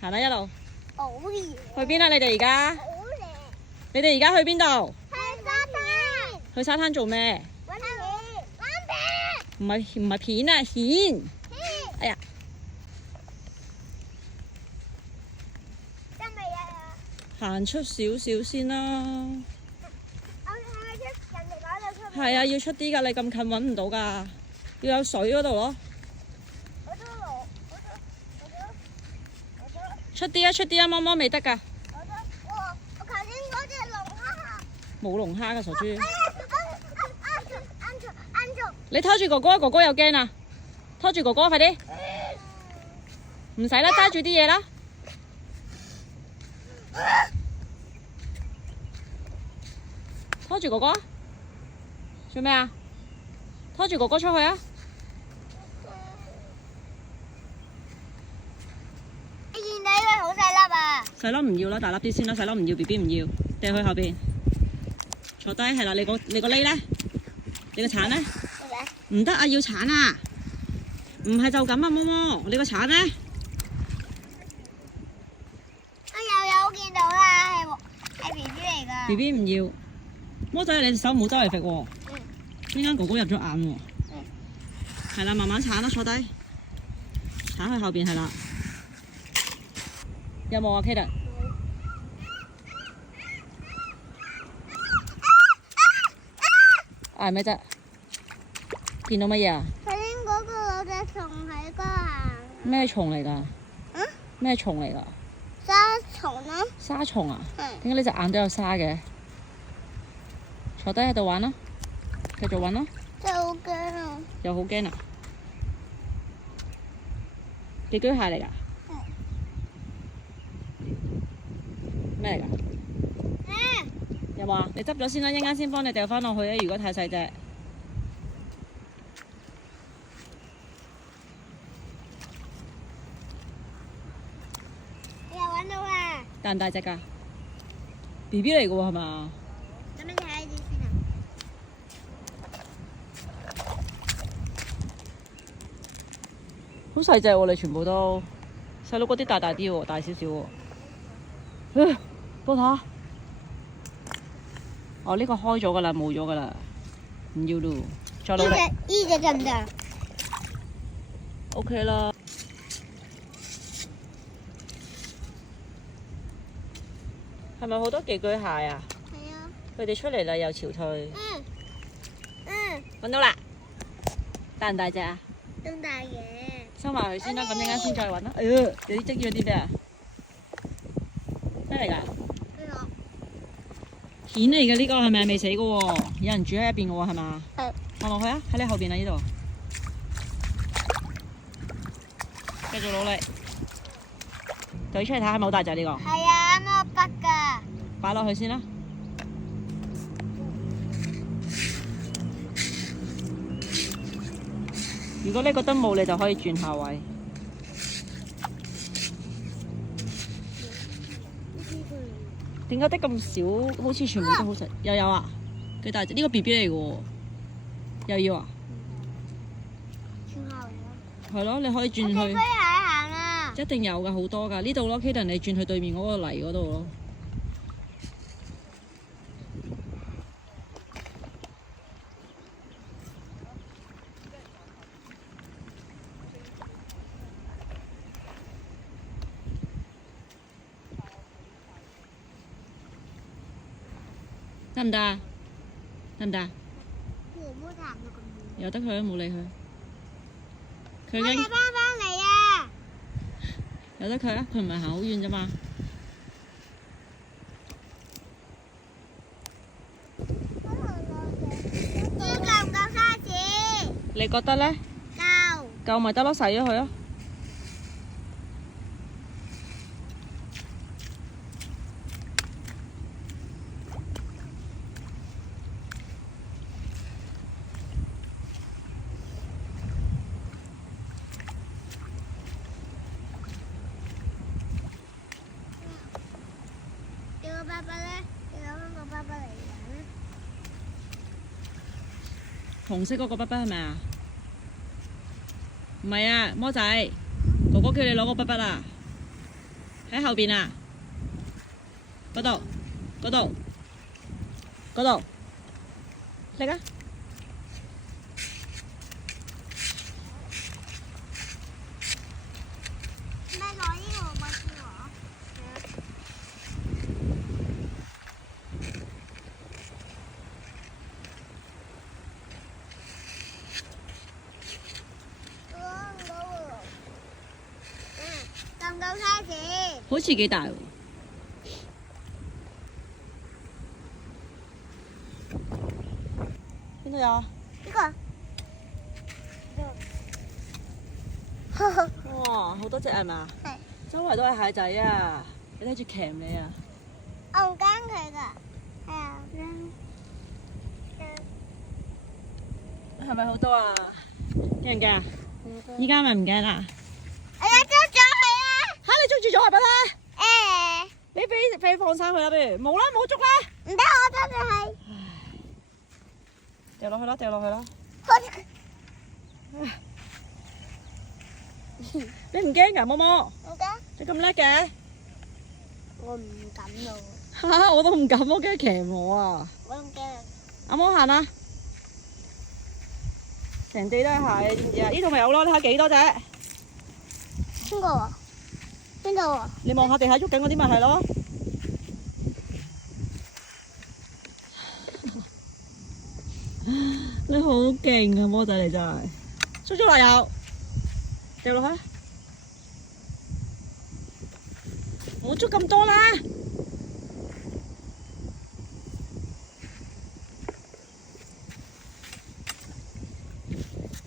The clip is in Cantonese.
行啦，一路。好嘢！去邊啊？你哋而家？好靚！你哋而家去邊度？去沙灘。去沙灘做咩？搵片。搵片。唔係片啊，蜆。哎呀！得未啊？行出少少先啦。我係出人哋嗰度出。係啊，要出啲㗎，你咁近揾唔到㗎，要有水嗰度咯。出啲啊，出啲啊，摸摸未得㗎。我頭先嗰隻龍蝦。冇龍蝦㗎，傻豬。按住。你拖住哥哥，哥哥又驚啊！拖住哥哥，快啲。唔使啦，揸住啲嘢啦。拖住哥哥。做咩啊？拖住哥哥出去啊！你見到佢好細粒啊！細粒唔要啦，大粒啲先啦。細粒唔要 ，BB 唔要，掟去後邊。坐低係啦，你個呢咧？你個橙咧？唔得啊，要橙啊！唔係就咁啊，摸摸，你個橙咧？我又有見到啦，係 B B 嚟㗎。 BB 唔要，魔仔你隻手唔好周圍揈喎。呢間哥哥入咗眼喎。係啦，慢慢鏟啦，坐低。鏟去後邊係啦。有冇啊 Kaden？嗌咩啫？見到乜嘢啊？頭先嗰個有隻蟲喺嗰行。咩蟲嚟㗎？咩蟲嚟㗎？沙蟲啦。沙蟲啊？係。點解你隻眼都有沙嘅？坐低喺度玩啦，繼續玩啦。真係好驚啊！又好驚啊！寄居蟹嚟㗎？咩嚟㗎？有冇啊？你執咗先啦，一陣間先幫你掉翻落去啊！如果太細隻。你又揾到啦！大唔大隻㗎？BB 嚟㗎喎，係嘛？咁你睇下呢啲先啊！好細隻喎，你全部都細佬嗰啲大啲喎，大少少喎。波塔，哦呢個開咗㗎啦，冇咗㗎啦，唔要咯，再努力。呢隻得唔得？OK 啦。係咪好多寄居蟹啊？係啊。佢哋出嚟啦，又潮退。揾到啦！大唔大隻啊？咁大嘅。收埋佢先啦，咁陣間先再揾啦。有啲積咗啲咩啊？咩嚟㗎？蜆嚟嘅呢個係咪未死嘅喎？有人住喺入邊嘅喎係嘛？係。放落去啊！喺你後邊啊呢度。繼續努力。舉出嚟睇下係咪好大隻呢個？係啊，啱我筆㗎。擺落去先啦。如果你覺得冇，你就可以轉下位。點解得咁少？好似全部都好細。又有啊？幾大隻？呢個 BB 嚟嘅喎。又要啊？轉下位。係咯，你可以轉去。飛下行啊！一定有㗎，好多㗎。呢度咯 ，Kaden 你轉去對面嗰個泥嗰度咯。得唔得啊？得唔得啊？由得佢，冇理佢。佢已經翻嚟啊！由得佢啊！佢唔係行好遠啫嘛。夠唔夠沙子？你覺得咧？夠。夠咪得咯，洗咗佢咯。爸爸咧，你攞翻個爸爸嚟玩。紅色嗰個筆筆係咪啊？唔係啊，魔仔，哥哥叫你攞個筆筆啊！喺後邊啊！嗰度，嗰度，嗰度，嚟啊！咩攞呢個乜嘢喎？咁夠開始。好似幾大喎。邊度有？呢個。哇，好多隻係嘛？係。周圍都係蟹仔啊！你睇住鉗你啊！我唔驚佢㗎。係啊，係咪好多啊？驚唔驚啊？依家咪唔驚啦。我有捉咗佢啦！嚇！你捉住咗係咪啦？誒，你俾放生佢啦，不如冇啦，冇捉啦。唔得，我捉住佢。掉落去啦，掉落去啦。你唔驚㗎，摸摸？唔驚。你咁叻嘅？我唔敢咯。嚇！我都唔敢，我驚鉗我啊！我唔驚。阿摩行啊！成地都係蟹，知唔知啊？呢度咪有咯，你睇幾多隻？邊個啊？邊度啊？你望下地下喐緊嗰啲咪係咯。你好勁啊，魔仔你真係！捉咗啦又，掉落去，唔好捉咁多啦。